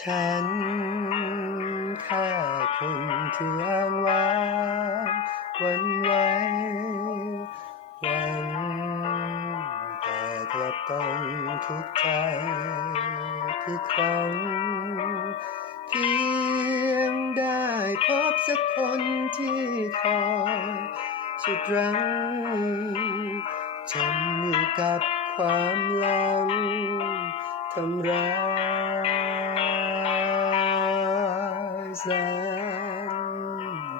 ฉันแค่คนที่อ้างว้างวันไวหวังแต่กลับต้องทุกข์ใจทุกครั้งเพียงได้พบสักคนที่คอยสุดรังจมอยู่กับความหลังทำร้าย แสน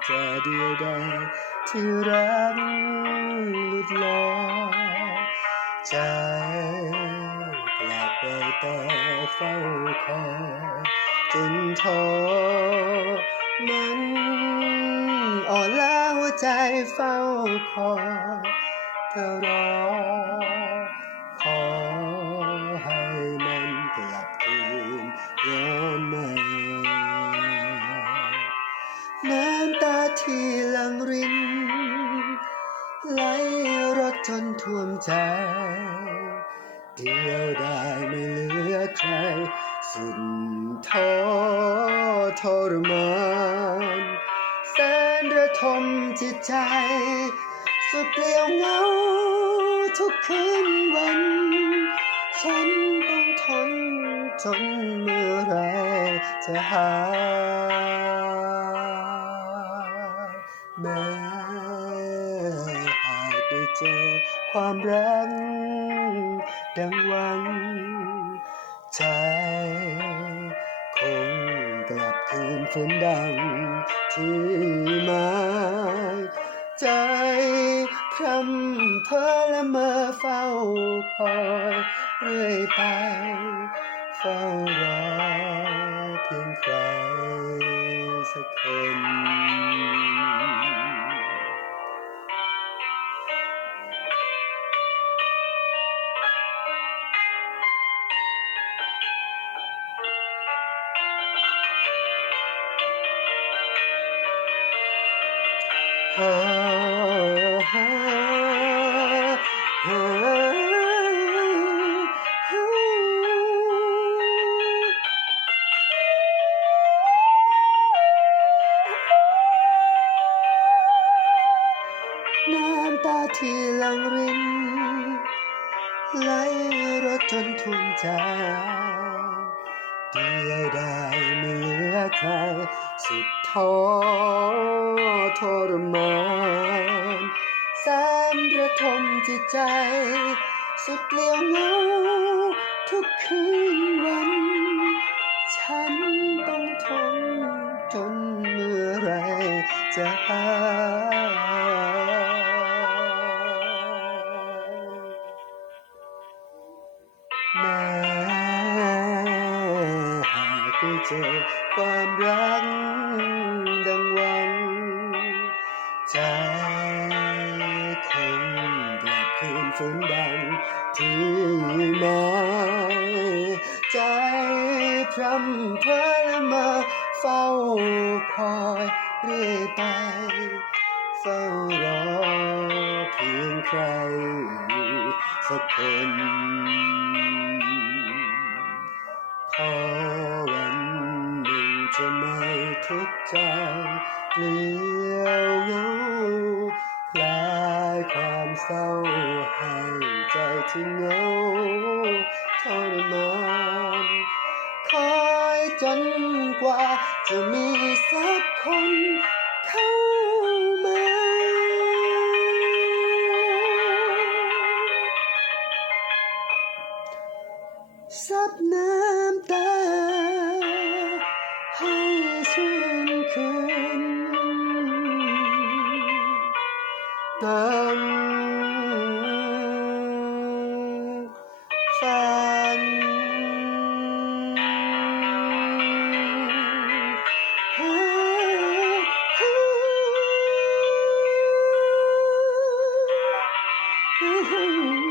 จะเดียวดายที่รักหลุดลอยใจกลับไปแต่เฝ้าคอยจนท้อมันอ่อนล้าหัวใจเฝ้าคอยเธอรอ ท่วมใจ เดียวได้ไม่เหลือใคร สุดท้อทรมานแสนระทมจิตใจ สุดเปลี่ยวเหงาทุกคืนวันฉันต้องทนจนเมื่อไรจะหาย ความรัก ดังหวัง ใจ คงกลับคืนฝนดังที่มาใจพรำเพอละเมอเฝ้าคอยเรื่อยไป เฝ้ารอเพียงใคร น้ำตาที่หลังรินไหลรดจนทุ่มใจเดียวได้ไม่เหลือใครสุด ท้อทรมานสามระทมจิตใจ สุดเปลี่ยวเงาทุกคืนวัน ฉันต้องทนจนเมื่อไรจะหาย เจอความรักดังหวัง ใจคงกลับคืนฝืนดังที่มาใจพรำเพอละเมาเฝ้าคอยเรื่อยไปเฝ้ารอเพียงใครสักคนขอวัน จะไม่ทุกข์ใจเลี่ยวเหงาคลายความเศร้าให้ใจที่เหงาทรมานคอยจนกว่าจะมีสักคนเข้ามาซับน้ำ xuân khen tăng phan Ooh.